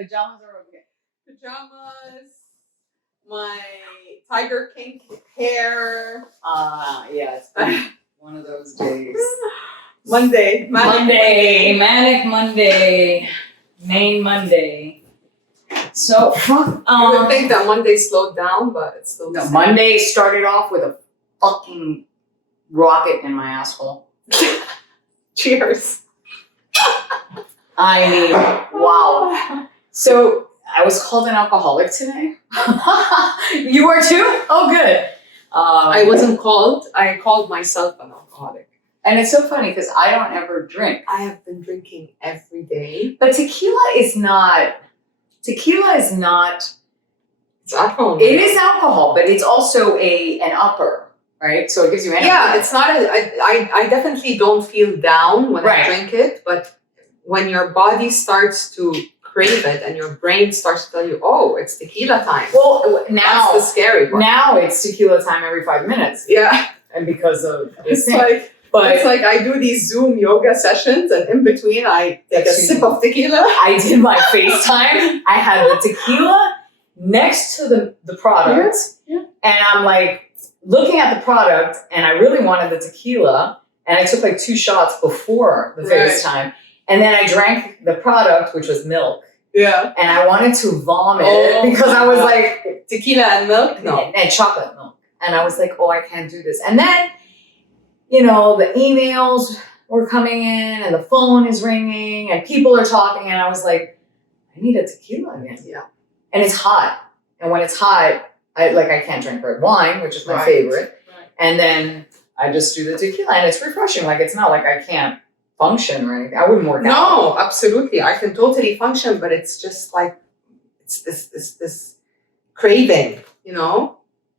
Pajamas are okay. Pajamas, my tiger kink hair. Yeah, it's been one of those days. Manic Monday, main Monday. So, you would think that Monday slowed down, but it's still the same. Monday started off with a fucking rocket in my asshole. Cheers. I mean, wow. So, I was called an alcoholic today. You were too? Oh, good. I wasn't called. I called myself an alcoholic. And it's so funny because I don't ever drink. I have been drinking every day. But tequila is not. It's alcohol. It is alcohol, but it's also an upper, right? So it gives you energy. Yeah, it's not. I definitely don't feel down when I drink it, but when your body starts to crave it and your brain starts to tell you, oh, it's tequila time. Well, now that's the scary part. Now it's tequila time every 5 minutes. Yeah, and because of this it's thing. It's like I do these Zoom yoga sessions, and in between I take a sip of tequila. I did my FaceTime. I had the tequila next to the product, and I'm like looking at the product, and I really wanted the tequila, and I took like 2 shots before the FaceTime, and then I drank the product, which was milk. Yeah, and I wanted to vomit because I was like tequila and milk, and chocolate milk, and I was like, oh, I can't do this, and then. You know, the emails were coming in and the phone is ringing and people are talking. And I was like, I need a tequila again. Yeah. And it's hot. And when it's hot, I can't drink red wine, which is my favorite. Right. And then I just do the tequila and it's refreshing. Like, it's not like I can't function or anything. I wouldn't work out. No, absolutely. I can totally function, but it's just like, it's this craving, you know?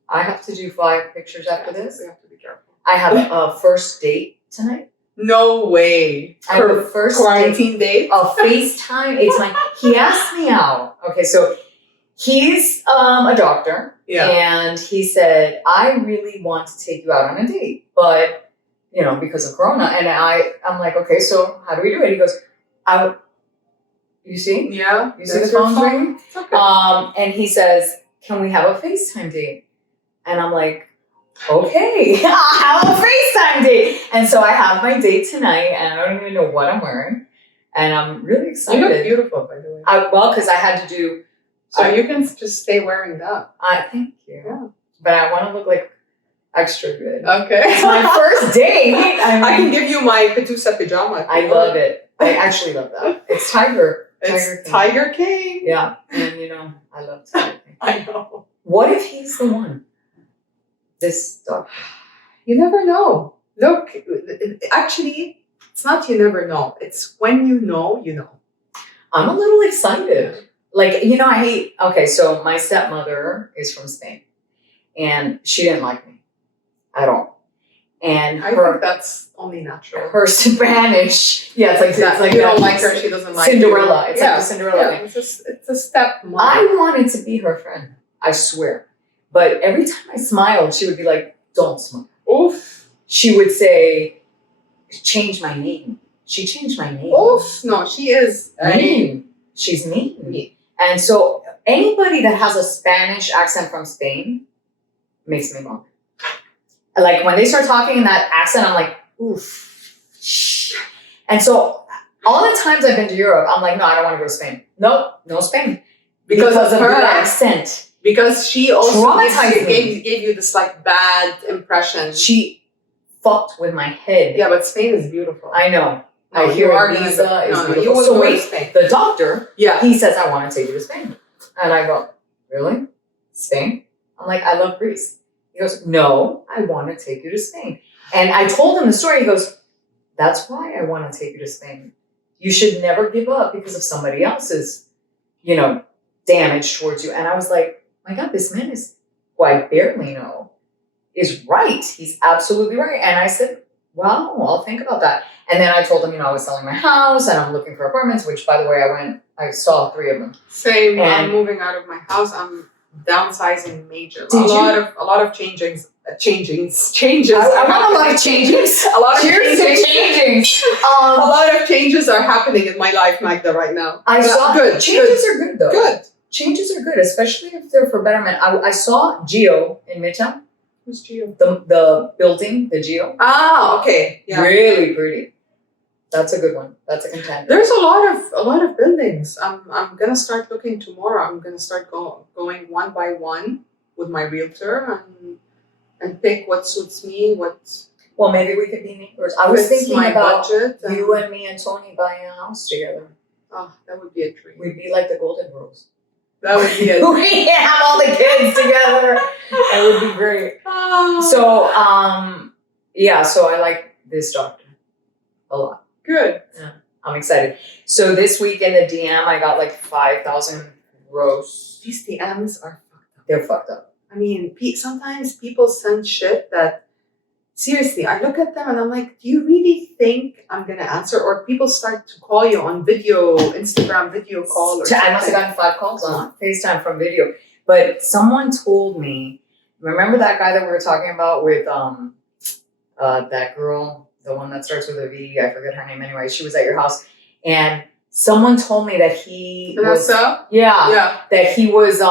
I have to do 5 pictures after this. We have to be careful. I have a first date tonight. No way. I have a first quarantine date. A FaceTime. He asked me out. Okay, so he's a doctor. Yeah. And he said, I really want to take you out on a date, but you know, because of Corona. And I'm like, okay, so how do we do it? He goes, you see? Yeah. You see the phone ringing? Okay. And he says, can we have a FaceTime date? And I'm like, okay, I'll have a FaceTime date. And so I have my date tonight, and I don't even know what I'm wearing. And I'm really excited. You look beautiful, by the way. Well, because I had to do... So you can just stay wearing that. Thank you. Yeah. But I want to look like extra good. Okay. It's my first date. I can give you my Petusa pajama. I love it. I actually love that. It's Tiger. It's Tiger King. Yeah. And you know, I love Tiger King. I know. What if he's the one? This dog. You never know. Look, actually, it's not you never know. It's when you know, you know. I'm a little excited. Like, you know, okay, so my stepmother is from Spain. And she didn't like me at all. And I think that's only natural. Her Spanish. Yeah, it's like you don't like her, she doesn't like Cinderella. You. It's like the Cinderella thing. It's a stepmother. I wanted to be her friend. I swear. But every time I smiled, she would be like, don't smile. Oof. She would say, change my name. She changed my name. Oof. No, she is mean. She's mean. And so anybody that has a Spanish accent from Spain makes me vomit. Like when they start talking in that accent, I'm like, oof. And so all the times I've been to Europe, I'm like, no, I don't want to go to Spain. Nope, no Spain. Because of her accent. Because she also gave you this like bad impression. She fucked with my head. Yeah, but Spain is beautiful. I know. No, I hear Ibiza is beautiful. So wait, the doctor, he says, I want to take you to Spain. And I go, really? Spain? I'm like, I love Greece. He goes, no, I want to take you to Spain. And I told him the story. He goes, that's why I want to take you to Spain. You should never give up because of somebody else's, you know, damage towards you. And I was like, my God, this man who I barely know, is right. He's absolutely right. And I said, well, I'll think about that. And then I told him, you know, I was selling my house and I'm looking for apartments, which, by the way, I saw 3 of them. Same. I'm moving out of my house. downsizing major. Did A lot of changes. I want a lot of changes. A lot of Cheers to changes. A lot of changes are happening in my life, Magda, right now. I saw good. Changes are good though. Good. Changes are good, especially if they're for betterment. I saw Geo in Midtown. Who's Geo? The building, the Geo. Ah, okay. Yeah. Really pretty. That's a good one. That's a contender. There's a lot of buildings. I'm gonna start looking tomorrow. I'm gonna start going one by one with my realtor and pick what suits me. Well, maybe we could be neighbors. I was thinking my about budget. you and me and Tony buying a house together. Oh, that would be a dream. We'd be like the Golden Girls. That would be a we have all the kids together. That would be great. So, yeah, so I like this doctor a lot. Good. Yeah, I'm excited. So this week in the DM, I got like 5,000 roasts. These DMs are fucked up. They're fucked up. I mean, sometimes people send shit that, seriously, I look at them and I'm like, do you really think I'm going to answer? Or people start to call you on video, Instagram video call or something. I must have gotten 5 calls on FaceTime from video. But someone told me, remember that guy that we were talking about with that girl, the one that starts with a V, I forget her name anyway. She was at your house. And someone told me that he Vanessa? that he was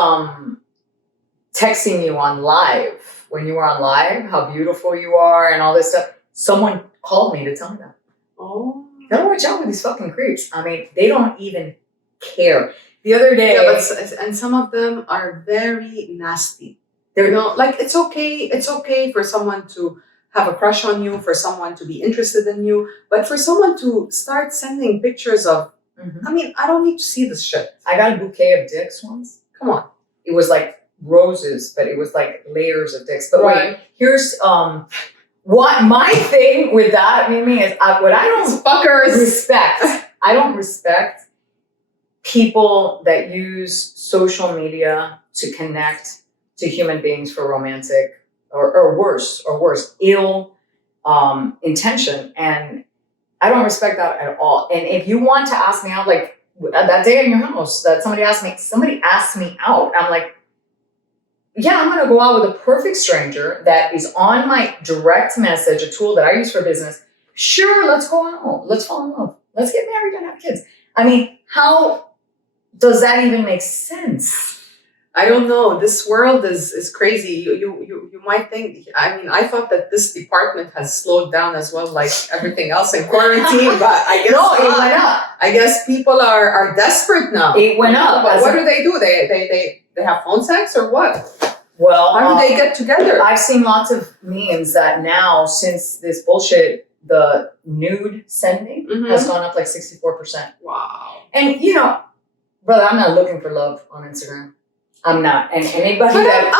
texting you on live. When you were on live, how beautiful you are and all this stuff. Someone called me to tell me that. Oh. You gotta watch out with these fucking creeps. I mean, they don't even care. The other day... Yeah, and some of them are very nasty. They're not... Like, it's okay for someone to have a crush on you, for someone to be interested in you, but for someone to start sending pictures of... I mean, I don't need to see this shit. I got a bouquet of dicks once. Come on. It was like roses, but it was like layers of dicks. But right. Wait, here's what my thing with that, Mimi, is what I don't fuckers respect. I don't respect people that use social media to connect to human beings for romantic or worse, ill intention. And I don't respect that at all. And if you want to ask me out, like that day in your house that somebody asked me out, I'm like, yeah, I'm going to go out with a perfect stranger that is on my direct message, a tool that I use for business. Sure, let's go out. Let's fall in love. Let's get married and have kids. I mean, how does that even make sense? I don't know. This world is crazy. You might think, I mean, I thought that this department has slowed down as well, like everything else in quarantine, but I guess no, it went up. I guess people are desperate now. It went up. But what do? They have phone sex or what? Well, how do they get together? I've seen lots of memes that now, since this bullshit, the nude sending has gone up like 64%. Wow. And you know, brother, I'm not looking for love on Instagram. I'm not. And anybody but that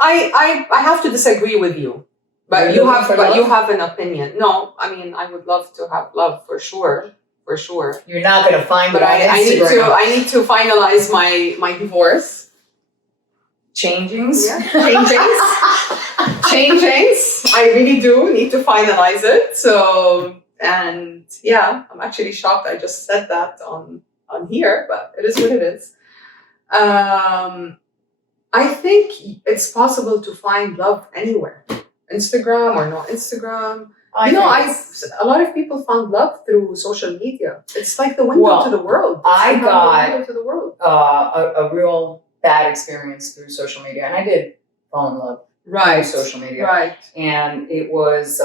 I have to disagree with you. But you have an opinion. No, I mean, I would love to have love for sure. For sure. You're not gonna find it but on Instagram. I need to finalize my divorce. Changings. Yeah. Changings. I really do need to finalize it. So, and yeah, I'm actually shocked I just said that on here, but it is what it is. I think it's possible to find love anywhere. Instagram or not Instagram. A lot of people found love through social media. It's like the window to the world. I got the window to the world. A real bad experience through social media, and I did fall in love through social media. Right. And it was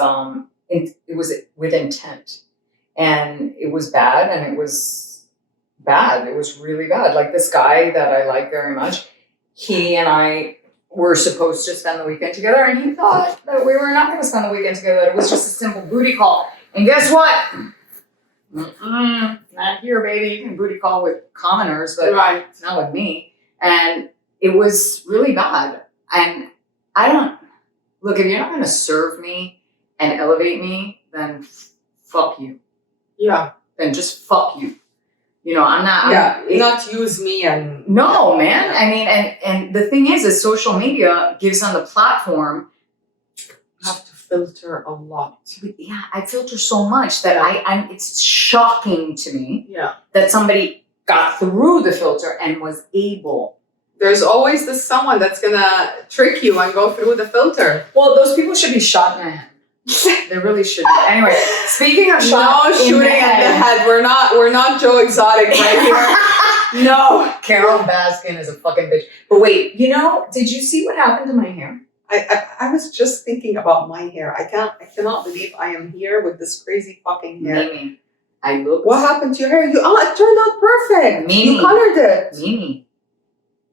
with intent, and it was bad, and it was bad. It was really bad. Like this guy that I like very much, he and I were supposed to spend the weekend together, and he thought that we were not going to spend the weekend together. It was just a simple booty call. And guess what? Not here, baby. You can booty call with commoners, but not with me. And it was really bad. And I don't... Look, if you're not going to serve me and elevate me, then fuck you. Yeah. Then just fuck you. You know, I'm not... not use me and... No, man. I mean, and the thing is social media gives them the platform. You have to filter a lot. Yeah, I filter so much that it's shocking to me that somebody got through the filter and was able There's always this someone that's gonna trick you and go through the filter. Well, those people should be shot in the head. They really should be. Anyway, speaking of shot no shooting at the head. We're not Joe Exotic right here. No. Carol Baskin is a fucking bitch. But wait, did you see what happened to my hair? I was just thinking about my hair. I cannot believe I am here with this crazy fucking hair. Mimi, I looked. What happened to your hair? It turned out perfect. Mimi. You colored it. Mimi.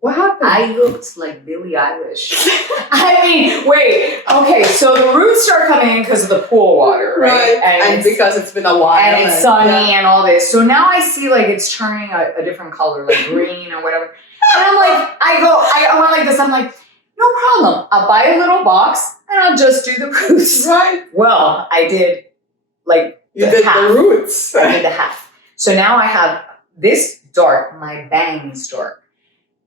What happened? I looked like Billie Eilish. I mean, wait. Okay, so the roots start coming in because of the pool water, right? And because it's been a while. And it's sunny and all this. So now I see like it's turning a different color, like green or whatever. And I'm like, I went like this. I'm like, no problem. I'll buy a little box and I'll just do the roots. Right. Well, I did like you did half. The roots. I did the half. So now I have this dark, my bangs dark.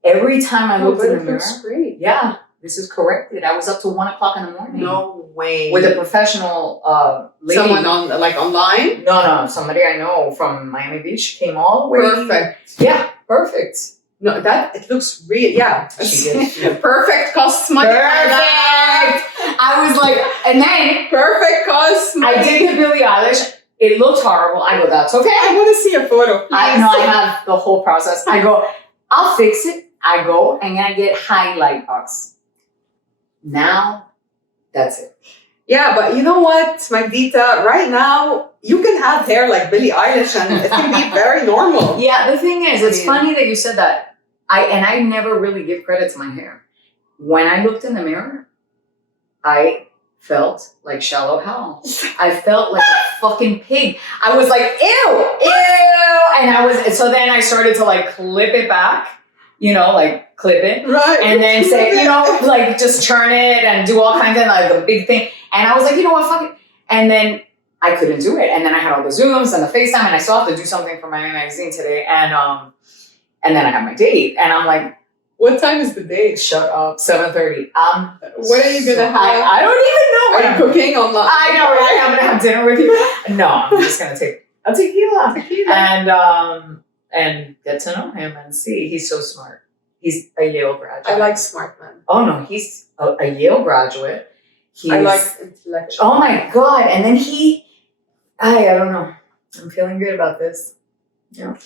Every time I looked in the mirror, great. Yeah, this is corrected. I was up to 1 o'clock in the morning. No way. With a professional lady. Someone online? No, somebody I know from Miami Beach came all the way. Perfect. Yeah, perfect. No, it looks real. Yeah, she did. Perfect costs money. Perfect. I was like, and then perfect costs money. I did the Billie Eilish. It looked horrible. I go, that's okay. I want to see a photo. Please. I have the whole process. I go, I'll fix it. I go and I get highlight box. Now, that's it. Yeah, but you know what, Magdita? Right now, you can have hair like Billie Eilish and it can be very normal. Yeah, the thing is, it's funny that you said that. I never really give credit to my hair. When I looked in the mirror, I felt like shallow hell. I felt like a fucking pig. I was like, ew. And so then I started to like clip it back. Like clip it. Right. And then say, like just turn it and do all kinds of like a big thing. And I was like, you know what, fuck it. And then I couldn't do it. And then I had all the Zooms and the FaceTime and I still have to do something for my magazine today. And then I have my date. And I'm like, what time is the date? Shut up. 7:30. What are you going to have? I don't even know. Are you cooking online? I know, right? I'm going to have dinner with you. No, I'm just going to take a tequila. And get to know him and see. He's so smart. He's a Yale graduate. I like smart men. Oh, no. He's a Yale graduate. I like intellectual. Oh, my God. And then I don't know. I'm feeling good about this. Yeah.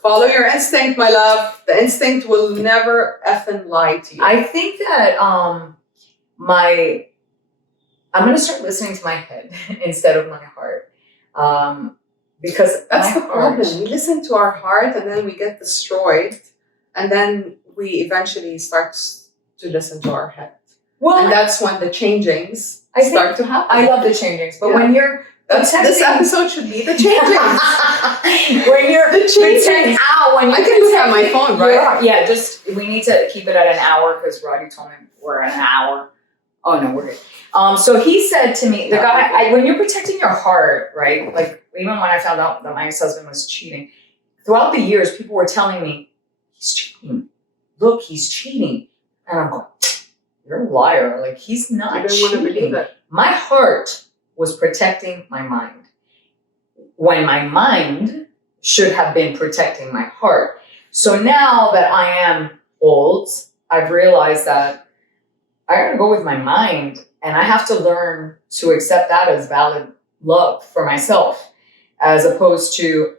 Follow your instinct, my love. The instinct will never effing lie to you. I think that I'm going to start listening to my head instead of my heart. Because that's the problem. We listen to our heart and then we get destroyed. And then we eventually start to listen to our head. Well, and that's when the changings start to happen. I love the changings. But when you're this episode should be the changings. When you're the changings. I can look at my phone, right? Yeah, we need to keep it at an hour because Roddy told me we're at an hour. Oh, no, we're good. So he said to me, the guy, when you're protecting your heart, right? Like, even when I found out that my ex-husband was cheating, throughout the years, people were telling me, he's cheating. Look, he's cheating. And I'm going, you're a liar. Like, he's not cheating. I didn't want to believe it. My heart was protecting my mind. When my mind should have been protecting my heart. So now that I am old, I've realized that I gotta go with my mind and I have to learn to accept that as valid love for myself as opposed to,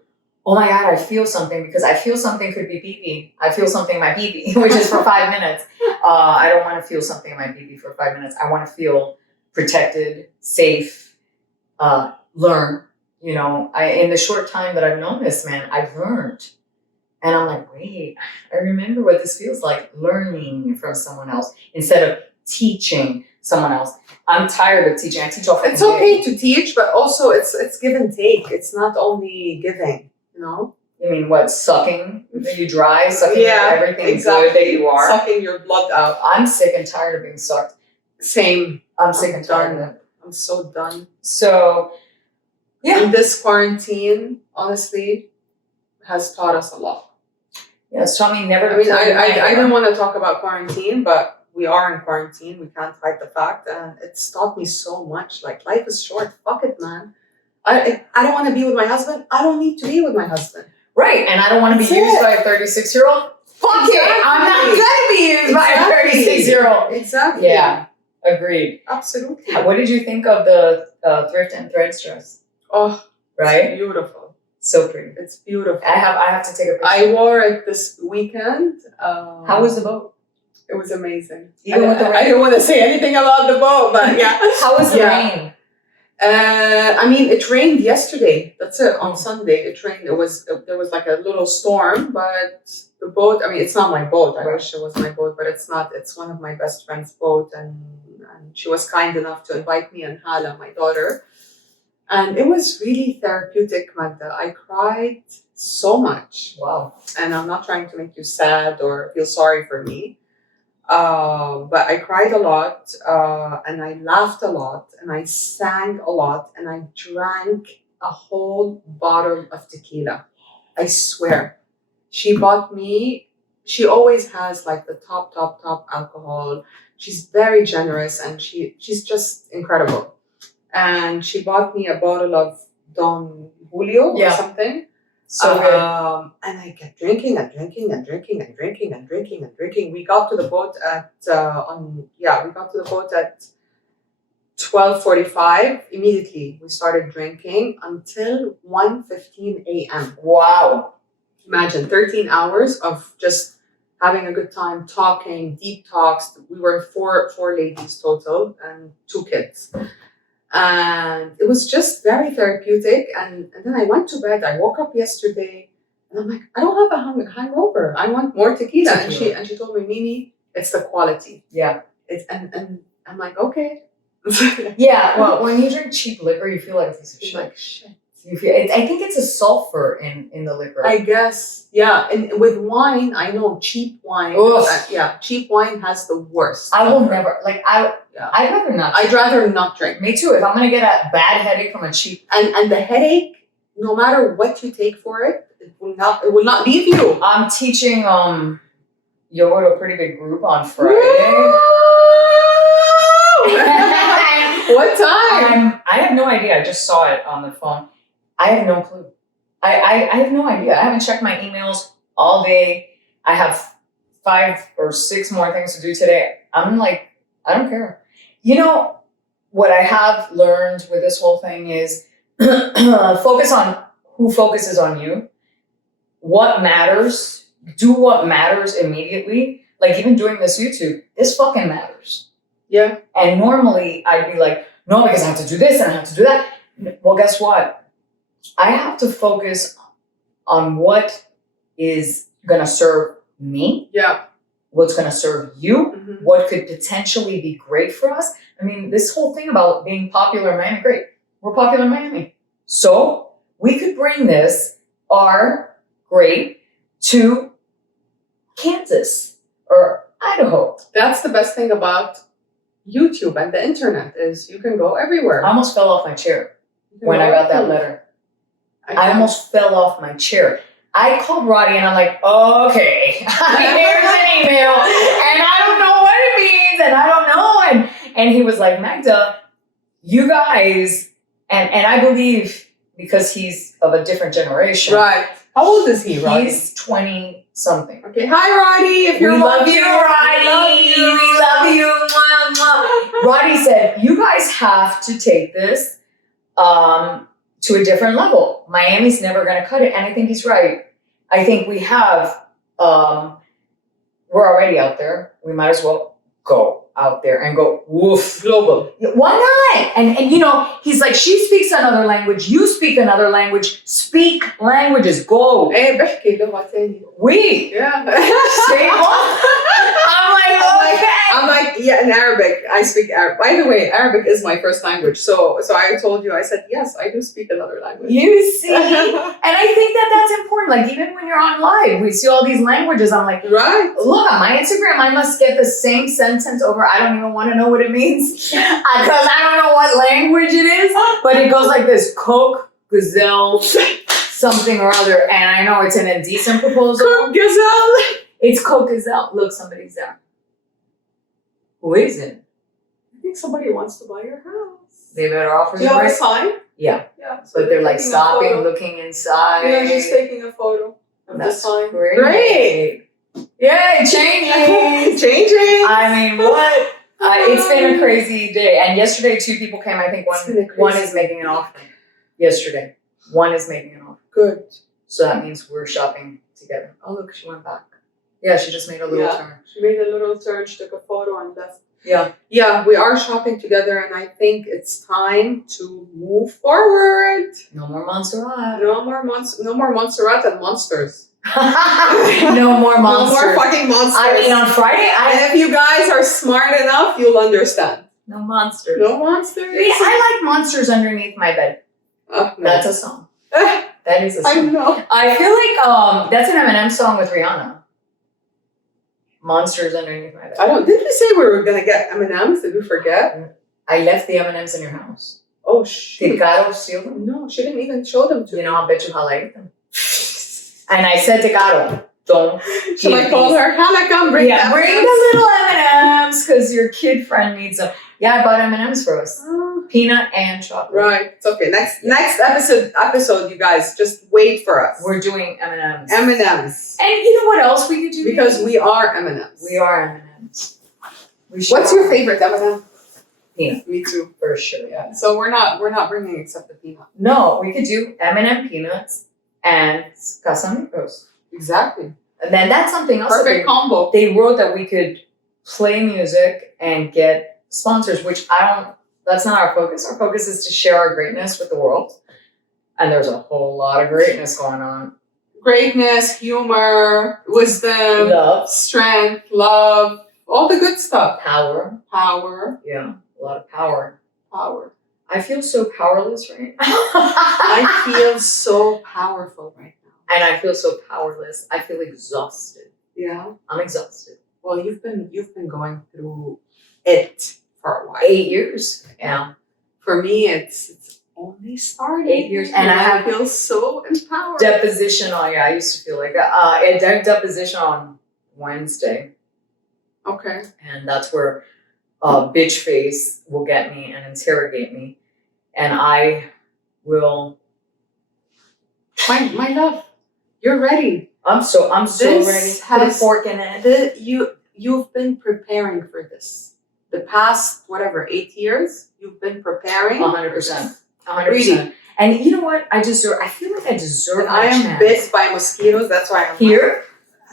oh my God, I feel something because I feel something could be BB. I feel something might BB, which is for 5 minutes. I don't want to feel something might BB for 5 minutes. I want to feel protected, safe, learn. In the short time that I've known this man, I've learned. And I'm like, wait, I remember what this feels like, learning from someone else instead of teaching someone else. I'm tired of teaching. I teach all. It's okay to teach, but also it's give and take. It's not only giving, You mean what? Sucking? You dry? Sucking everything exactly. good that you are? Sucking your blood out. I'm sick and tired of being sucked. Same. I'm sick and tired of it. I'm so done. So, yeah. And this quarantine, honestly, has taught us a lot. Yeah, it's taught me never to. I mean, I didn't want to talk about quarantine, but we are in quarantine. We can't fight the fact. And it's taught me so much. Like, life is short. Fuck it, man. I don't want to be with my husband. I don't need to be with my husband. Right. And I don't want to be used by a 36-year-old. Fuck fuck it. I'm not gonna be used by a 36-year-old. Exactly. Yeah, agreed. Absolutely. What did you think of the thrift and threads dress? Oh, right? It's beautiful. So pretty. It's beautiful. I have to take a picture. I wore it this weekend. How was the boat? It was amazing. Even with the rain? I don't want to say anything about the boat, but yeah. How was the rain? I mean, it rained yesterday. That's it. On Sunday, it rained. There was like a little storm, but the boat. I mean, it's not my boat. I wish it was my boat, but it's not. It's one of my best friend's boat, and she was kind enough to invite me and Hala, my daughter, and it was really therapeutic, Magda. I cried so much. Wow. And I'm not trying to make you sad or feel sorry for me. But I cried a lot, and I laughed a lot, and I sang a lot, and I drank a whole bottle of tequila. I swear. She bought me, she always has like the top alcohol. She's very generous, and she's just incredible. And she bought me a bottle of Don Julio or something. So good. And I kept drinking and drinking and drinking and drinking and drinking and drinking. We got to the boat at 12:45. Immediately we started drinking until 1:15 a.m. Wow. Imagine 13 hours of just having a good time, talking, deep talks. We were four ladies total and 2 kids. And it was just very therapeutic. And then I went to bed. I woke up yesterday and I'm like, I don't have a hangover. I want more tequila. And she told me, Mimi, it's the quality. Yeah. And I'm like, okay. Yeah. Well, when you drink cheap liquor, you feel like a piece of shit. Like shit. You feel. I think it's a sulfur in the liquor. I guess. Yeah. And with wine, I know cheap wine. Cheap wine has the worst. I will never I'd rather not. I'd rather not drink. Me too. If I'm gonna get a bad headache from a cheap and the headache, no matter what you take for it, it will not leave you. I'm teaching yoga to a pretty big group on Friday. What time? I have no idea. I just saw it on the phone. I have no clue. I have no idea. I haven't checked my emails all day. I have 5 or 6 more things to do today. I'm like, I don't care. You know, what I have learned with this whole thing is focus on who focuses on you. What matters. Do what matters immediately. Like even doing this YouTube, this fucking matters. Yeah. And normally I'd be like, no, because I have to do this and I have to do that. Well, guess what? I have to focus on what is going to serve me. Yeah. What's going to serve you. What could potentially be great for us. I mean, this whole thing about being popular in Miami, great. We're popular in Miami. So we could bring this, great, to Kansas or Idaho. That's the best thing about YouTube and the internet is you can go everywhere. I almost fell off my chair when I got that letter. I almost fell off my chair. I called Roddy and I'm like, okay, here's an email and I don't know what it means and I don't know. And he was like, Magda, you guys, and I believe because he's of a different generation. Right. How old is he, Roddy? He's 20 something. Okay. Hi, Roddy. If you're we love you, Roddy. We love you. Mwah, mwah. Roddy said, you guys have to take this to a different level. Miami's never going to cut it. And I think he's right. I think we have, we're already out there. We might as well go out there and go woof. Global. Why not? And you know, he's like, she speaks another language. You speak another language. Speak languages. Go. ايه بحكي لغة ثانية. We. Yeah. Stay home. I'm like, yeah, in Arabic. I speak Arabic. By the way, Arabic is my first language. So I told you, I said, yes, I do speak another language. You see? And I think that's important. Like, even when you're on live, we see all these languages. I'm like, right. Look, on my Instagram, I must get the same sentence over. I don't even want to know what it means. Because I don't know what language it is. But it goes like this. Coke, gazelle, something or other. And I know it's an indecent proposal. Coke, gazelle. It's Coke, gazelle. Look, somebody's there. Who is it? I think somebody wants to buy your house. They better offer you. Do you have a sign? Yeah. Yeah. So but they're like stopping, looking inside. Yeah, just taking a photo of the sign. Great. Yay, changing. Changing. I mean, what? It's been a crazy day. And yesterday, 2 people came. I think one is making an offer. Yesterday, one is making an offer. Good. So that means we're shopping together. Oh, look, she went back. Yeah, she just made a little turn. She made a little turn, she took a photo and left. Yeah. Yeah, we are shopping together, and I think it's time to move forward. No more Montserrat. No more Montserrat and monsters. No more monsters. No more fucking monsters. I mean, on Friday, and if you guys are smart enough, you'll understand. No monsters. No monsters. Yeah, I like monsters underneath my bed. No. That's a song. That is a song. I know. I feel like that's an Eminem song with Rihanna. Monsters underneath my bed. I don't. Did we say we were gonna get M&Ms? Did we forget? I left the M&Ms in your house. Oh shit! Did Caro steal them? No, she didn't even show them to me. You know, I'll bet you how I ate them. And I said to Caro, don't. Should I call her? Hannah, come bring them. Bring the little M&Ms because your kid friend needs them. Yeah, I bought M&Ms for us. Peanut and chocolate. Right. It's okay. Next episode, you guys, just wait for us. We're doing M&Ms. M&Ms. And you know what else we could do? Because we are M&Ms. We are M&Ms. What's your favorite M&M? Peanut. Me too. For sure, yeah. So we're not bringing except the peanut. No, we could do M&M peanuts and Casamigos. Exactly. And then that's something else. Perfect combo. They wrote that we could play music and get sponsors, which that's not our focus. Our focus is to share our greatness with the world. And there's a whole lot of greatness going on. Greatness, humor, wisdom, love, strength, love, all the good stuff. Power. Yeah, a lot of power. I feel so powerless right now. I feel so powerful right now. And I feel so powerless. I feel exhausted. Yeah. I'm exhausted. Well, you've been going through it for a while. 8 years. Yeah. For me, it's only started. 8 years. And I feel so empowered. Deposition on, I used to feel like that. I did deposition on Wednesday. Okay. And that's where bitch face will get me and interrogate me. And I will. My love, you're ready. I'm so ready. Put a fork in it. You've been preparing for this. The past, 8 years, you've been preparing. 100%. 100%. Really. And you know what? I feel like I deserve and I am bit by mosquitoes. That's why I'm here.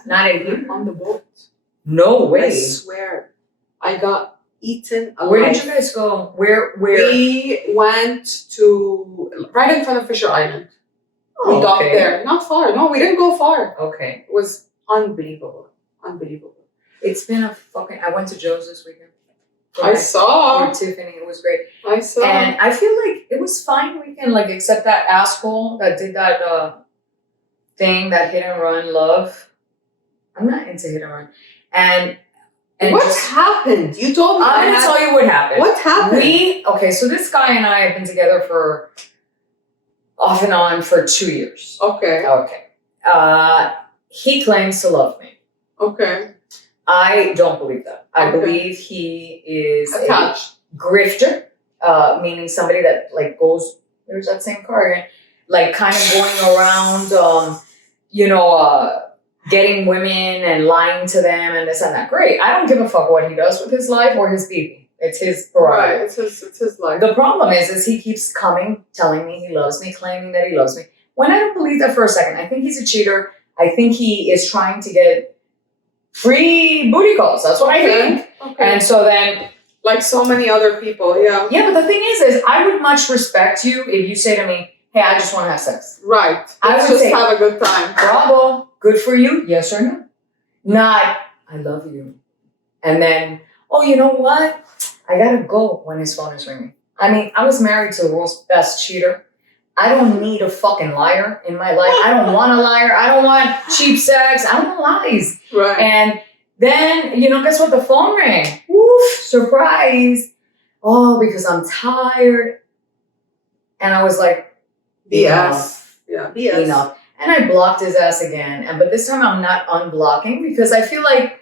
Not in here. On the boat. No way. I swear. I got eaten alive. Where did you guys go? Where? We went to right in front of Fisher Island. We docked there. Not far. No, we didn't go far. Okay. It was unbelievable. It's been a fucking... I went to Joe's this weekend. I saw. With Tiffany. It was great. I saw. And I feel like it was fine weekend, except that asshole that did that thing, that hit and run love. I'm not into hit and run. And what happened? You told me. I'm going to tell you what happened. What happened? So this guy and I have been together for off and on for 2 years. Okay. He claims to love me. Okay. I don't believe that. I believe he is attached. A grifter, meaning somebody that goes, there's that same car again, kind of going around, getting women and lying to them and this and that. Great. I don't give a fuck what he does with his life or his baby. It's his prerogative. Right. It's his life. The problem is he keeps coming, telling me he loves me, claiming that he loves me. When I don't believe that for a second. I think he's a cheater. I think he is trying to get free booty calls. That's what I think. Okay. And so then... like so many other people, yeah. Yeah, but the thing is I would much respect you if you say to me, hey, I just want to have sex. Right. I would just say, have a good time. Bravo. Good for you. Yes or no? Not, I love you. And then, oh, you know what? I got to go when his phone is ringing. I mean, I was married to the world's best cheater. I don't need a fucking liar in my life. I don't want a liar. I don't want cheap sex. I don't want lies. Right. And then, guess what? The phone rang. Woof, surprise. Oh, because I'm tired. And I was like, BS. Yeah, BS. Enough. And I blocked his ass again. But this time I'm not unblocking because I feel like,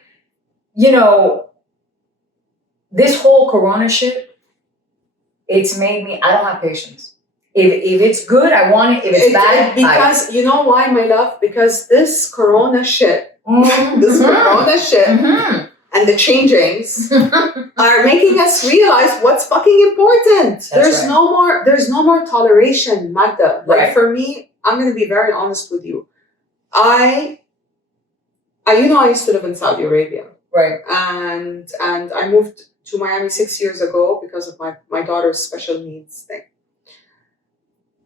this whole Corona shit, it's made me, I don't have patience. If it's good, I want it. If it's bad, because you know why, my love? Because this Corona shit this corona shit, and the changings are making us realize what's fucking important. There's no more toleration, Magda. Like for me, I'm gonna be very honest with you. I used to live in Saudi Arabia. Right. And I moved to Miami 6 years ago because of my daughter's special needs thing.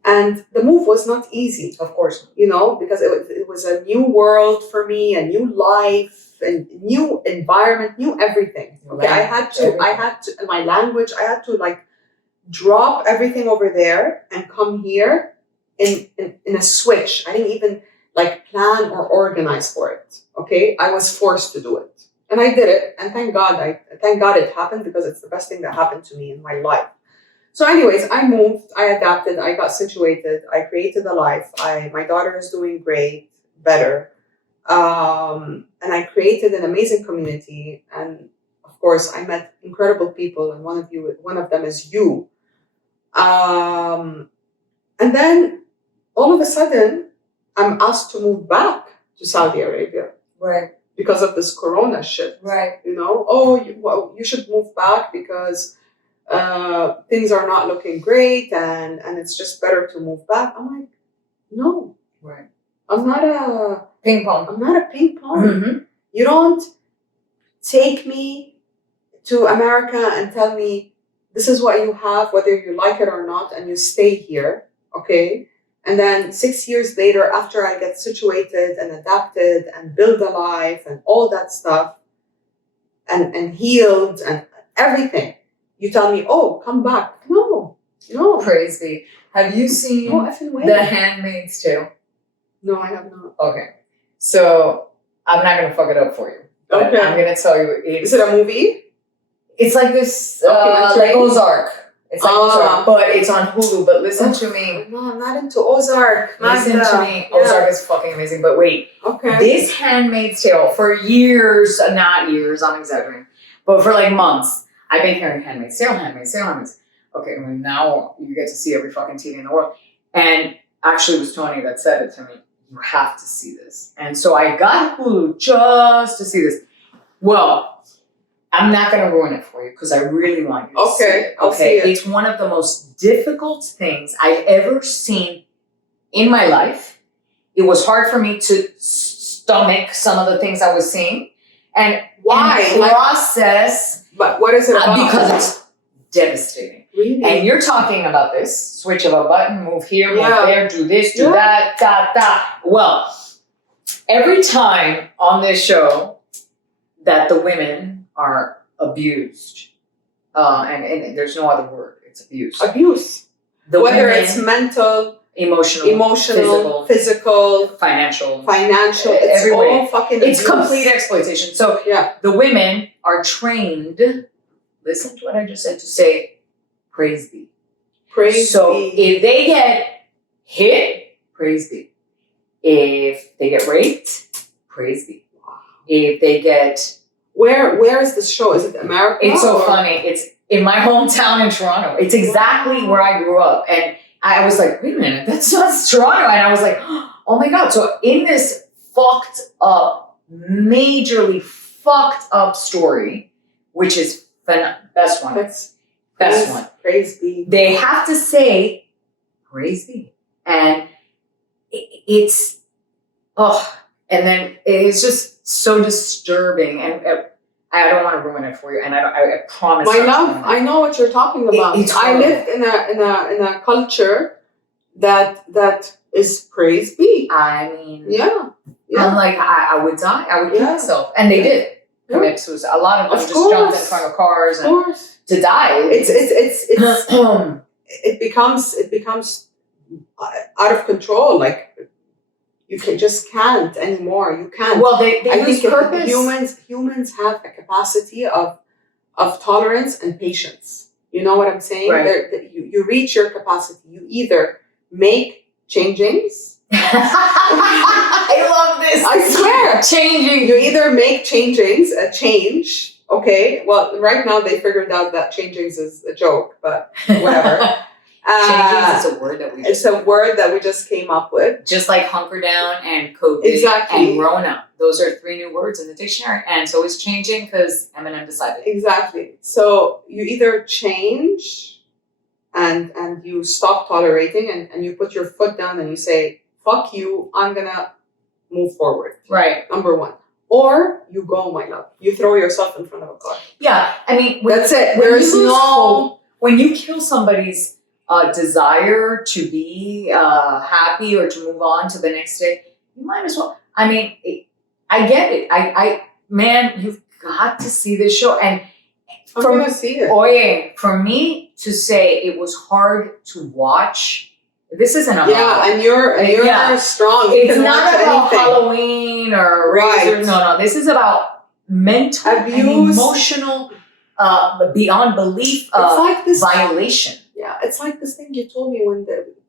And the move was not easy. Of course. Because it was a new world for me, a new life, a new environment, new everything. Okay, I had to, my language, I had to like drop everything over there and come here in a switch. I didn't even like plan or organize for it. Okay, I was forced to do it. And I did it, and thank God it happened, because it's the best thing that happened to me in my life. So anyways, I moved, I adapted, I got situated, I created a life. My daughter is doing great, better. And I created an amazing community. And of course, I met incredible people, and one of them is you. And then all of a sudden, I'm asked to move back to Saudi Arabia. Right. Because of this corona shit. Right. You should move back because things are not looking great, and it's just better to move back. I'm like, no. Right. I'm not a ping pong. I'm not a ping pong. Mm-hmm. You don't take me to America and tell me this is what you have, whether you like it or not, and you stay here, okay? And then 6 years later, after I get situated and adapted and build a life and all that stuff and healed and everything, you tell me, oh, come back. No. Praise be. Have you seen The Handmaid's Tale? No, I have not. Okay. So I'm not going to fuck it up for you. But Okay. I'm going to tell you. Is it a movie? It's like this, like Ozark. It's like Ozark, but it's on Hulu. But listen to me. No, I'm not into Ozark. Listen to me. Yeah. Ozark is fucking amazing. But wait. Okay. This Handmaid's Tale, for years, not years, I'm exaggerating, but for like months, I've been hearing Handmaid's Tale, Handmaid's Tale, Handmaid's Tale. Okay, well, now you get to see every fucking TV in the world. And actually, it was Tony that said it to me. You have to see this. And so I got Hulu just to see this. Well, I'm not going to ruin it for you because I really want you to see it. I'll see it. It's one of the most difficult things I've ever seen in my life. It was hard for me to stomach some of the things I was seeing. And why? And process. But what is it about? Because it's devastating. Really? And you're talking about this. Switch of a button, move here, move there, do this, do that, that. Well, every time on this show that the women are abused, and there's no other word, it's abuse. Abuse. Whether women, it's mental, emotional, physical, financial. It's every way. all fucking It's abuse. complete exploitation. So the women are trained, listen to what I just said, to say, praise be. Praise so be. If they get hit, praise be. If they get raped, praise be. If they get... Where is this show? Is it America? It's so funny. It's in my hometown in Toronto. It's exactly where I grew up. And I was like, wait a minute, that's not Toronto. And I was like, oh my God. So in this fucked up, majorly fucked up story, which is best one. Best one. Praise be. They have to say, praise be. And it's, and then it's just so disturbing. And I don't want to ruin it for you. And I promise. My love, I know what you're talking about. I lived in a culture that is praise be. I mean, I'm like, I would die. I would kill myself. And they did commit suicide. A lot of them just jumped in front of cars and to die. It becomes out of control. Like, you just can't anymore. You can't. Well, I think purpose. Humans have a capacity of tolerance and patience. You know what I'm saying? Right. You reach your capacity. You either make changings. I love this. I swear. Changing. You either make changings, a change. Okay. Well, right now they figured out that changings is a joke, but whatever. Changes is a word that it's a word that we just came up with. Just like hunker down and COVID and Rona. Those are 3 new words in the dictionary. And so it's changing because Eminem decided. Exactly. So you either change and you stop tolerating and you put your foot down and you say, fuck you, I'm going to move forward. Right. Number 1. Or you go, my love. You throw yourself in front of a car. Yeah. I mean, that's it. There's no... When you kill somebody's desire to be happy or to move on to the next day, you might as well. I mean, I get it. Man, you've got to see this show. And I'm gonna see it. Oye, for me to say it was hard to watch. This isn't a and you're strong. It's not about Halloween or razors. No. This is about mental abuse, and emotional, beyond belief like this violation. Yeah, it's like this thing you told me when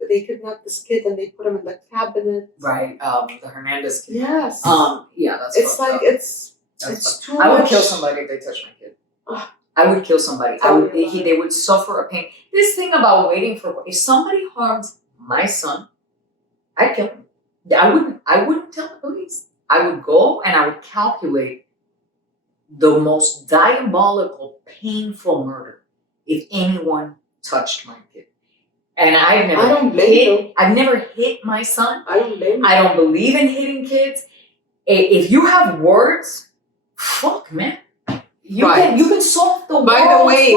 they kidnapped this kid and they put him in the cabinet. Right, the Hernandez kid. Yes. Yeah, that's. It's like it's too much. I would kill somebody if they touched my kid. I would kill somebody. They would suffer a pain. This thing about waiting for, if somebody harms my son, I'd kill him. I wouldn't tell the police. I would go and I would calculate the most diabolical, painful murder if anyone touched my kid. And I've never hit my son. I don't blame you. I don't believe in hitting kids. If you have words, fuck, man. You can solve the world. By the way,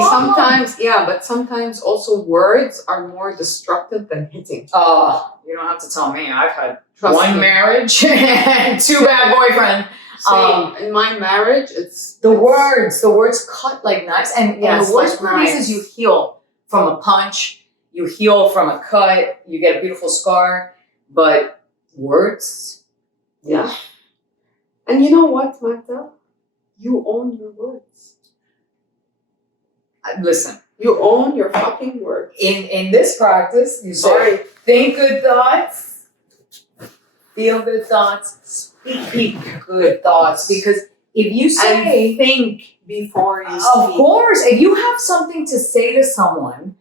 sometimes also words are more destructive than hitting. You don't have to tell me. I've had one marriage and 2 bad boyfriends. Same. In my marriage, it's the words cut like knives. And the worst part is you heal from a punch, you heal from a cut, you get a beautiful scar, but words? Yeah. And you know what, Magda? You own your words. Listen. You own your fucking words. In this practice, you say, think good thoughts, feel good thoughts, speak good thoughts. Because if you say... And think before you speak. Of course. If you have something to say to someone,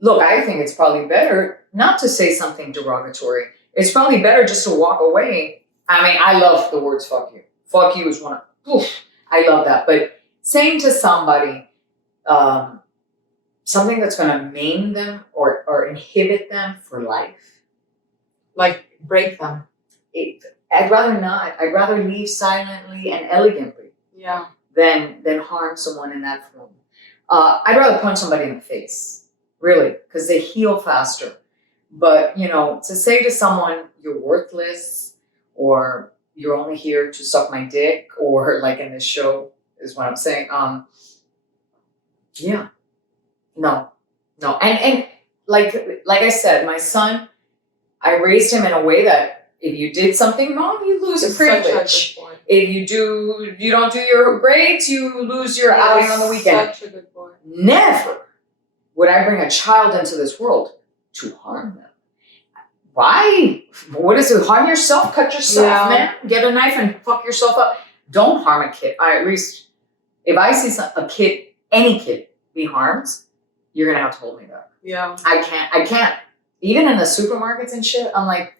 look, I think it's probably better not to say something derogatory. It's probably better just to walk away. I mean, I love the words fuck you. Fuck you is one of... I love that. But saying to somebody something that's going to maim them or inhibit them for life. Like break them. I'd rather not. I'd rather leave silently and elegantly than harm someone in that form. I'd rather punch somebody in the face, really, because they heal faster. But, to say to someone, you're worthless, or you're only here to suck my dick, or like in this show is what I'm saying. No. And like I said, my son, I raised him in a way that if you did something wrong, you lose a privilege. If you don't do your grades, you lose your outing on the weekend. Such a good boy. Never would I bring a child into this world to harm them. Why? What is it? Harm yourself? Cut yourself, man. Get a knife and fuck yourself up. Don't harm a kid. At least, if I see a kid, any kid, be harmed, you're going to have to hold me back. Yeah. I can't. Even in the supermarkets and shit, I'm like,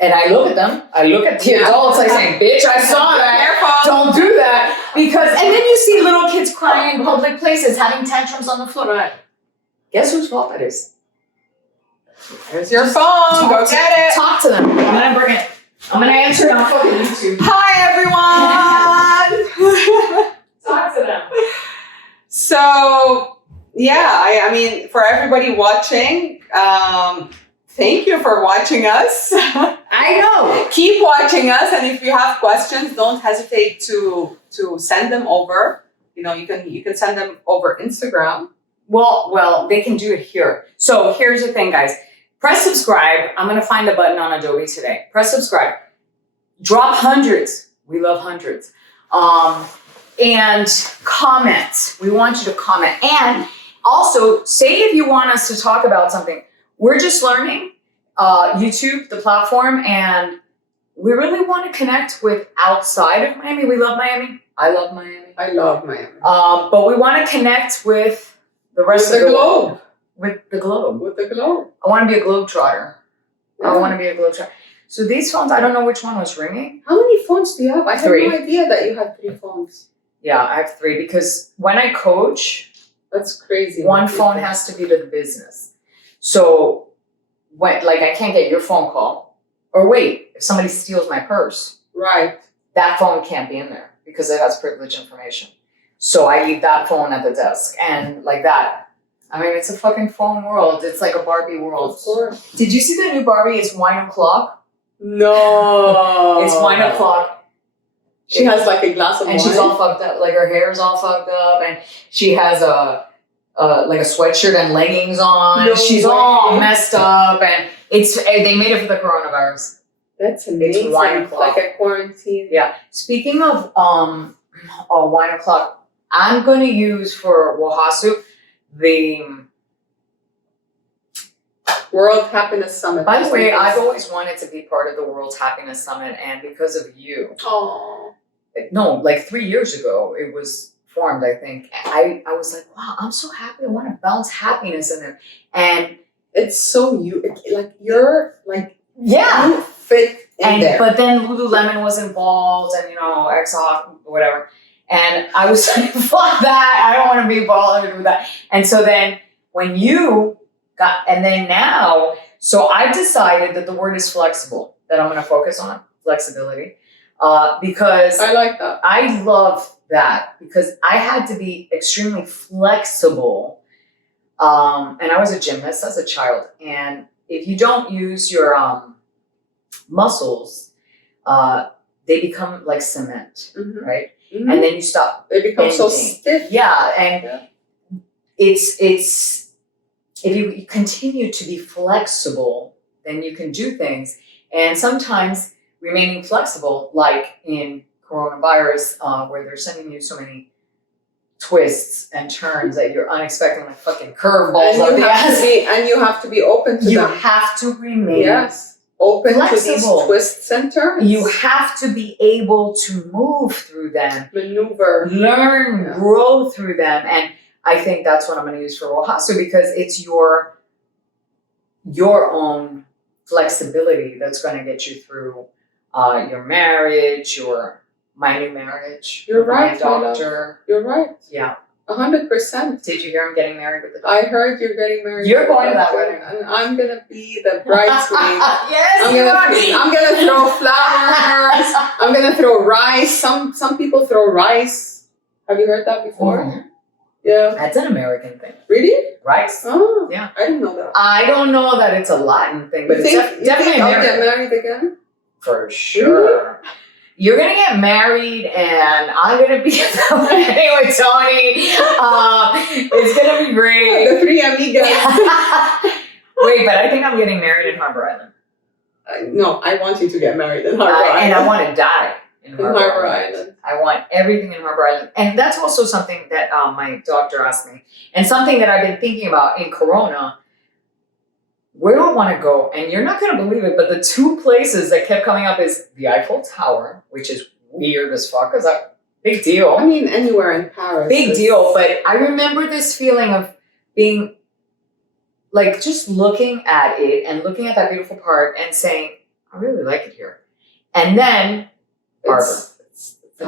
and I look at them, I look at the adults, I say, bitch, I saw that. Don't do that. Because, and then you see little kids crying in public places, having tantrums on the floor. Right. Guess whose fault that is? There's your phone. Go get it. Talk to them. I'm going to bring it. I'm going to answer it on fucking YouTube. Hi, everyone. Talk to them. So, I mean, for everybody watching, thank you for watching us. I know. Keep watching us, and if you have questions, don't hesitate to send them over. You can send them over Instagram. Well, they can do it here. So here's the thing, guys. Press subscribe. I'm going to find the button on Adobe today. Press subscribe. Drop hundreds. We love hundreds. And comment. We want you to comment. And also, say if you want us to talk about something. We're just learning YouTube, the platform, and we really want to connect with outside of Miami. We love Miami. I love Miami. I love Miami. But we want to connect with the rest of the globe. with the globe. With the globe. I want to be a globetrotter. Yeah. I want to be a globetrotter. So these phones, I don't know which one was ringing. How many phones do you have? I had 3. no idea that you had 3 phones. Yeah, I have 3 because when I coach, that's crazy. One phone has to be to the business. So when, like, I can't get your phone call. Or wait, if somebody steals my purse, right, that phone can't be in there because it has privileged information. So I leave that phone at the desk and like that. I mean, it's a fucking phone world. It's like a Barbie world. Of course. Did you see the new Barbie? It's wine o'clock. No. It's wine o'clock. She has like a glass of wine. And she's all fucked up. Like her hair's all fucked up. And she has like a sweatshirt and leggings on. No she's way. all messed up. And they made it for the coronavirus. That's amazing. It's wine o'clock. Like a quarantine. Yeah. Speaking of wine o'clock, I'm going to use for Wahasu the World Happiness Summit. By the way, I've always wanted to be part of the World Happiness Summit, and because of you. Oh. No, like 3 years ago, it was formed, I think. I was like, wow, I'm so happy. I want to bounce happiness in there. And it's so you're like, yeah. You fit in there. But then Lululemon was involved and, Exhawk, whatever. And I was like, fuck that. I don't want to be bothered with that. And so then when you got, and then now, so I've decided that the word is flexible, that I'm going to focus on flexibility. Because I like that. I love that because I had to be extremely flexible. And I was a gymnast as a child. And if you don't use your muscles, they become like cement, right? Mm-hmm. And then you stop. They become bending. So stiff. Yeah, and it's if you continue to be flexible, then you can do things. And sometimes remaining flexible, like in coronavirus, where they're sending you so many twists and turns that you're unexpected, like fucking curveballs up the ass. And you have to be open to them. You have to remain open flexible. To these twist centers. You have to be able to move through them, maneuver, learn, grow through them, and I think that's what I'm going to use for Wahasu because it's your own flexibility that's going to get you through your marriage, my new marriage. You're right, my doctor. You're right. Yeah. 100%. Did you hear I'm getting married with the doctor? I heard you're getting married. You're going to that wedding. And I'm going to be the bridesmaid. Yes, I'm going to throw flowers. I'm going to throw rice. Some people throw rice. Have you heard that before? Mm-hmm. Yeah. That's an American thing. Really? Rice. Oh. Yeah. I didn't know that. I don't know that it's a Latin thing, but it's definitely I'll get married again? For sure. Really? You're going to get married and I'm going to be at the wedding with Tony. It's going to be great. The 3 amigas. Wait, but I think I'm getting married in Harbor Island. No, I want you to get married in Harbor Island. And I want to die in Harbor Island. Island. I want everything in Harbor Island. And that's also something that my doctor asked me. And something that I've been thinking about in Corona. Where do I want to go? And you're not going to believe it, but the 2 places that kept coming up is the Eiffel Tower, which is weird as fuck, because big deal. I mean, anywhere in Paris. Big deal, but I remember this feeling of being, like, just looking at it and looking at that beautiful part and saying, I really like it here. And then, Harbor.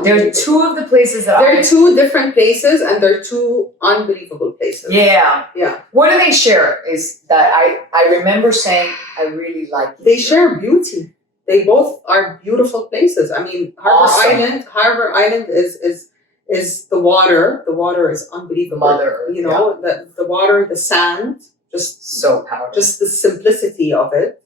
There are 2 of the places that There are 2 different places, and they're 2 unbelievable places. Yeah. Yeah. What do they share is that I remember saying, I really like it. They share beauty. They both are beautiful places. I mean, Harbor Island is the water. The water is unbelievable. Mother Earth, the water, the sand, just so powerful. Just the simplicity of it.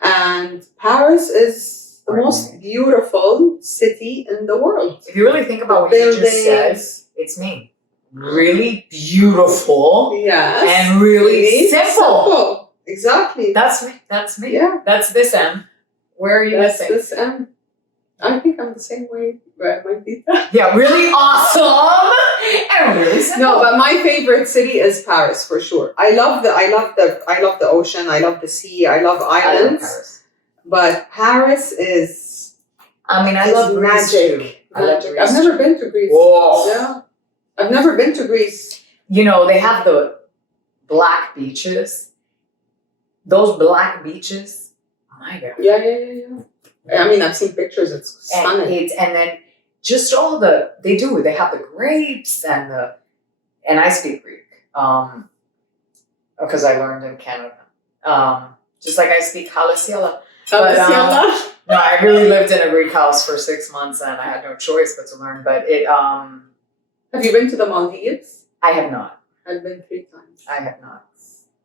And Paris is the most beautiful city in the world. If you really think about what you just said, it's me. Really beautiful. Yes. And really simple. Exactly. That's me. That's me. Yeah. That's this M. Where are you missing? This M. I think I'm the same way. Right, my pizza. Yeah, really awesome and really simple. No, but my favorite city is Paris for sure. I love the ocean. I love the sea. I love islands. I love Paris. But Paris is. I love Greece too. Magic. I've never been to Greece. Whoa. Yeah. I've never been to Greece. They have the black beaches. Those black beaches, oh my God. Yeah. I mean, I've seen pictures. It's stunning. And then just all they have the grapes and I speak Greek, because I learned in Canada. Just like I speak Halasiela. But, no, I really lived in a Greek house for 6 months and I had no choice but to learn. But have you been to the Maldives? I have not. I've been 3 times. I have not.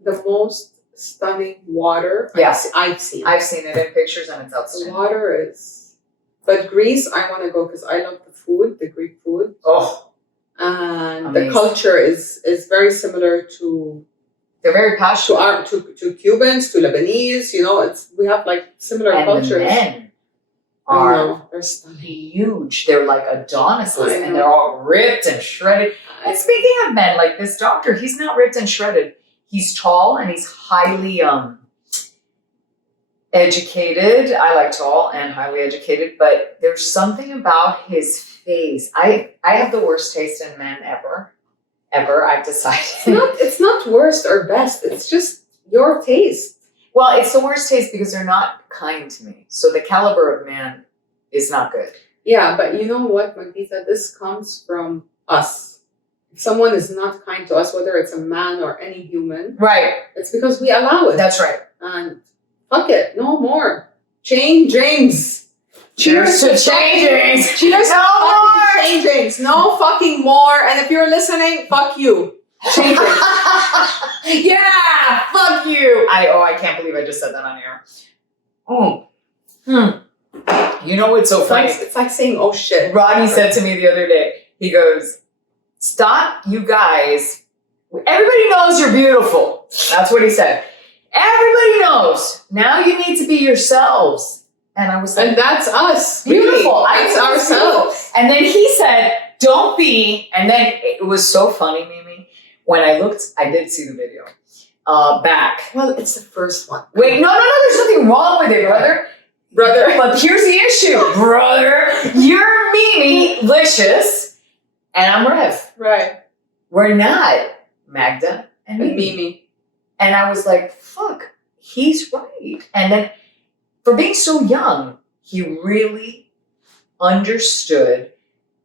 The most stunning water. Yes, I've seen. I've seen it in pictures and it's outstanding. The water is. But Greece, I want to go because I love the food, the Greek food. Oh, and amazing. The culture is very similar to. They're very passionate. To Cubans, to Lebanese. You know, we have like similar cultures. The men are huge. They're like Adonises, and they're all ripped and shredded. And speaking of men, like this doctor, he's not ripped and shredded. He's tall and he's highly educated. I like tall and highly educated, but there's something about his face. I have the worst taste in men ever. I've decided. It's not worst or best. It's just your taste. Well, it's the worst taste because they're not kind to me. So the caliber of man is not good. Yeah, but you know what, Magdita? This comes from us. If someone is not kind to us, whether it's a man or any human, right? It's because we allow it. That's right. And fuck it, no more. Changings. Cheers to changings. Cheers to fucking changings. No fucking more. And if you're listening, fuck you. Changings. Yeah, fuck you. I can't believe I just said that on air. You know what's so funny? It's like saying, oh shit. Rodney said to me the other day, he goes, stop, you guys. Everybody knows you're beautiful. That's what he said. Everybody knows. Now you need to be yourselves. And I was like, and that's us. Beautiful. Really. That's ourselves. And then he said, don't be. And then it was so funny, Mimi. When I looked, I did see the video back. Well, it's the first one. Wait, no, there's nothing wrong with it, brother. But here's the issue, brother. You're Mimi-licious, and I'm Rev. Right. We're not Magda and Mimi. And I was like, fuck, he's right. And then for being so young, he really understood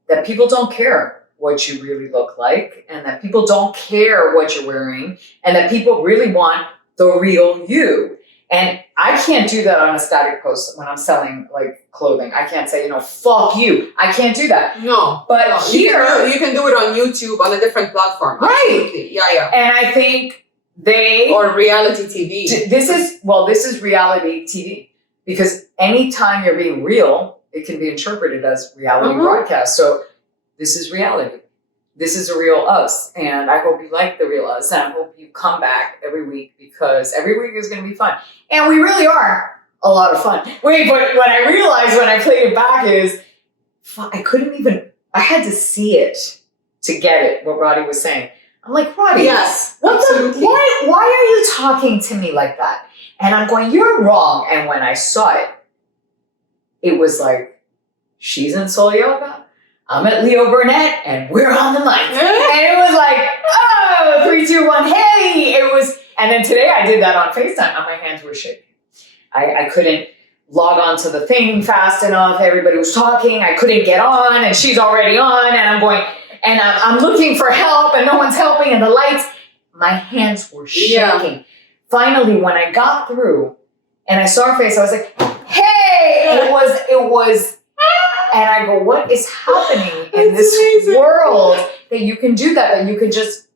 that people don't care what you really look like, and that people don't care what you're wearing, and that people really want the real you. And I can't do that on a static post when I'm selling like clothing. I can't say, fuck you. I can't do that. No. But here you can do it on YouTube on a different platform. Right. Absolutely. Yeah. And I think or reality TV. This is reality TV. Because anytime you're being real, it can be interpreted as reality broadcast. So this is reality. This is a real us. And I hope you like the real us. And I hope you come back every week because every week is going to be fun. And we really are a lot of fun. Wait, but what I realized when I played it back is I had to see it to get it, what Roddy was saying. I'm like, Roddy, yes, why are you talking to me like that? And I'm going, you're wrong. And when I saw it, it was like, she's in Soul Yoga, I'm at Leo Burnett, and we're on the mic. And it was like, oh, 3, 2, 1, hey. And then today I did that on FaceTime, and my hands were shaking. I couldn't log on to the thing fast enough. Everybody was talking. I couldn't get on, and she's already on, and I'm going, and I'm looking for help, and no one's helping, and the lights, my hands were shaking. Yeah. Finally, when I got through and I saw her face, I was like, hey, it was, and I go, what is happening in this world that you can do that you can just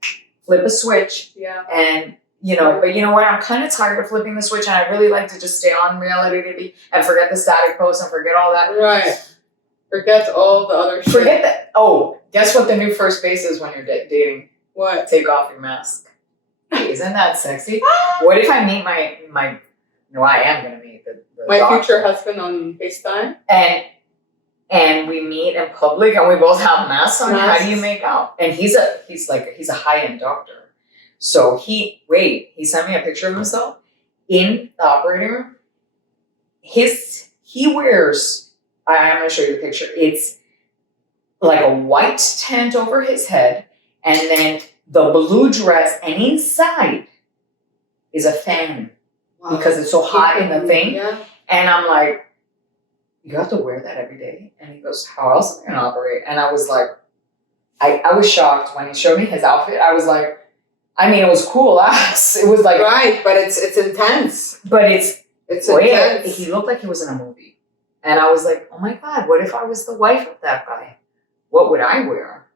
flip a switch. Yeah. And, but you know what? I'm kind of tired of flipping the switch and I really like to just stay on reality TV and forget the static posts and forget all that. Right. Forget all the other shit. Forget that. Oh, guess what the new first base is when you're dating? What? Take off your mask. Isn't that sexy? What if I meet my no, I am going to meet the my doctor. Future husband on FaceTime? And we meet in public and we both have masks on. How do you make out? And he's a high-end doctor. So he sent me a picture of himself in the operating room. He wears, I'm going to show you the picture. It's like a white tent over his head and then the blue dress, and inside is a fan because it's so hot in the thing. Yeah. And I'm like, you have to wear that every day? And he goes, how else am I gonna operate? And I was like, I was shocked when he showed me his outfit. I was like, I mean, it was cool ass. It was like, right, but it's intense. But it's intense. He looked like he was in a movie. And I was like, oh my God, what if I was the wife of that guy? What would I wear?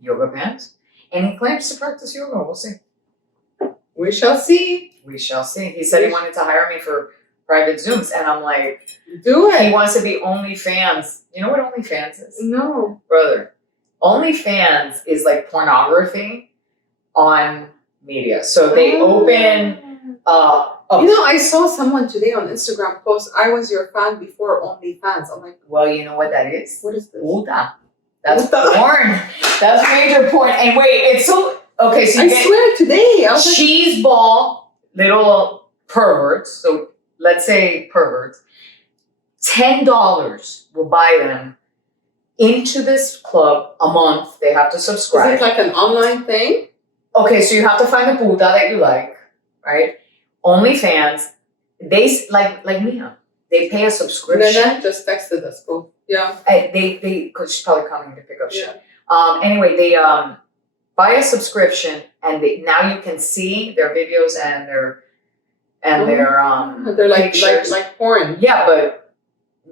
Yoga pants? And he claims to practice yoga. We'll see. We shall see. We shall see. He said he wanted to hire me for private Zooms. And I'm like, do it. He wants to be OnlyFans. You know what OnlyFans is? No. Brother. OnlyFans is like pornography on media. So they open I saw someone today on Instagram post, I was your fan before OnlyFans. I'm like, well, you know what that is? What is this? Puta. That's porn. That's major porn. And wait, it's so okay. So I swear today, I was cheese ball little perverts. So let's say perverts. $10 will buy them into this club a month. They have to subscribe. Is it like an online thing? Okay, so you have to find the puta that you like, right? OnlyFans, they like Mia. They pay a subscription. Nana just texted us. Cool. Yeah. They because she's probably coming to pick up shit. Anyway, they buy a subscription, and now you can see their videos and their they're like porn. Yeah, but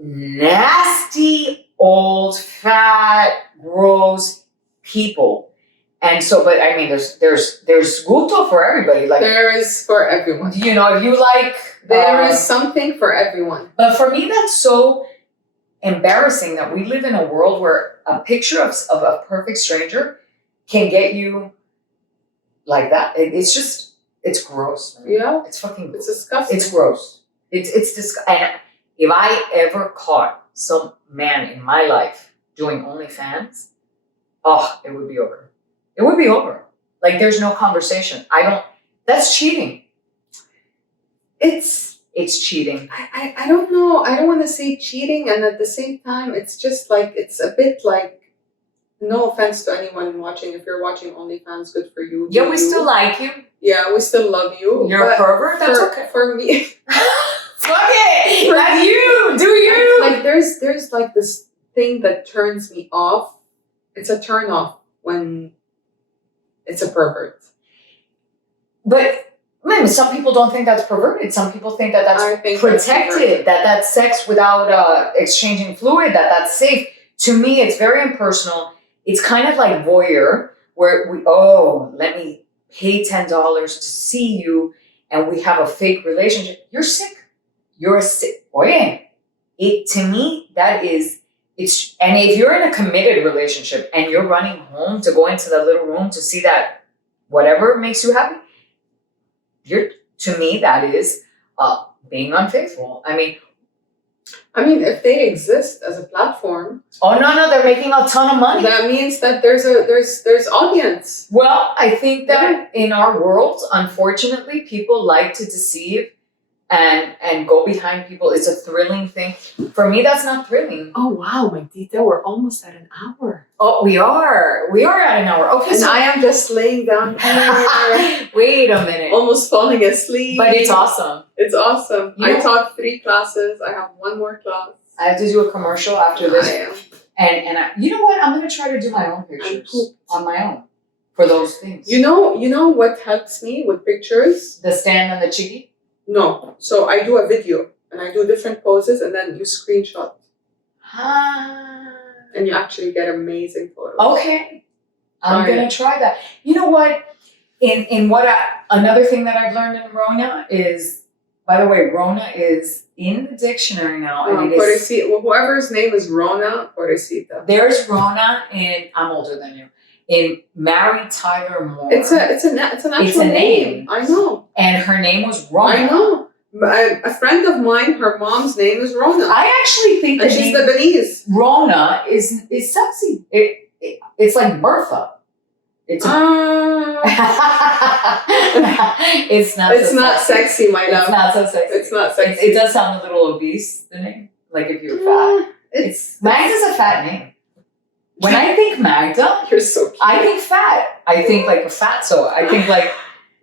nasty old fat gross people. And so, but I mean, there's gusto for everybody. Like there is for everyone. You know, if you like, there is something for everyone. But for me, that's so embarrassing that we live in a world where a picture of a perfect stranger can get you like that. It's gross. Man. Yeah, it's fucking. It's disgusting. It's gross. It's disgusting. And if I ever caught some man in my life doing OnlyFans, it would be over. It would be over. Like, there's no conversation. That's cheating. It's cheating. I don't know. I don't want to say cheating. And at the same time, it's just like, it's a bit like, no offense to anyone watching. If you're watching OnlyFans, good for you. Yeah, we still like you. Yeah, we still love you. You're a pervert? That's okay. For me. Fuck it! That's you! Do you? Like, there's like this thing that turns me off. It's a turn off when it's a pervert. But man, some people don't think that's perverted. Some people think that that's protected, that's sex without exchanging fluid, that's safe. To me, it's very impersonal. It's kind of like voyeur, where let me pay $10 to see you, and we have a fake relationship. You're sick. You're sick. To me, that is. And if you're in a committed relationship and you're running home to go into the little room to see that whatever makes you happy, to me, that is being unfaithful. I mean, if they exist as a platform. Oh no, they're making a ton of money. That means that there's audience. Well, I think that in our world, unfortunately, people like to deceive and go behind people. It's a thrilling thing. For me, that's not thrilling. Oh wow, my Dita, we're almost at an hour. Oh, we are at an hour. Okay, and I am just laying down here. Wait a minute. Almost falling asleep. But it's awesome. It's awesome. I taught 3 classes. I have 1 more class. I have to do a commercial after this. And you know what? I'm gonna try to do my own pictures on my own for those things. You know what helps me with pictures? The stand and the chiqui? No. So I do a video and I do different poses and then you screenshot. And you actually get amazing photos. Okay. I'm going to try that. You know what? Another thing that I've learned in Rona is, by the way, Rona is in the dictionary now. And whoever's name is Rona, Pobrecita. There's Rona I'm older than you. In Mary Tyler Moore. It's an actual name. I know. And her name was Rona. I know. A friend of mine, her mom's name is Rona. I actually think that she's Lebanese. Rona is sexy. It's like Bertha. It's not sexy, my love. It's not so sexy. It's not sexy. It does sound a little obese, the name. Like if you're fat. Mags is a fat name. When I think Magda, You're so cute. I think fat. I think like a fatso. I think like.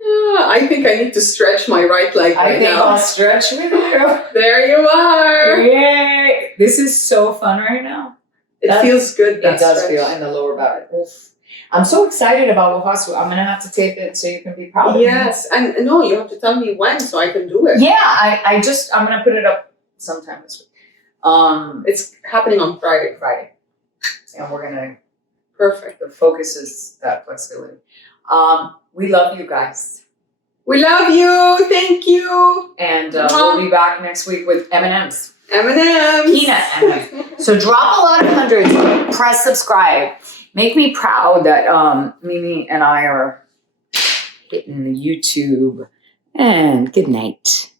I think I need to stretch my right leg I think now. I'll stretch with you. There you are. Yay! This is so fun right now. It feels good. It does feel in the lower back. Oof. I'm so excited about Wahasu. I'm gonna have to tape it so you can be proud of me. Yes, and no, you have to tell me when so I can do it. Yeah, I'm gonna put it up sometime this week. It's happening on Friday. And we're gonna. Perfect. The focus is that flexibility. We love you guys. We love you. Thank you. And we'll be back next week with M&Ms. M&M's. Peanut M&Ms. So drop a lot of hundreds. Press subscribe. Make me proud that Mimi and I are hitting the YouTube. And good night.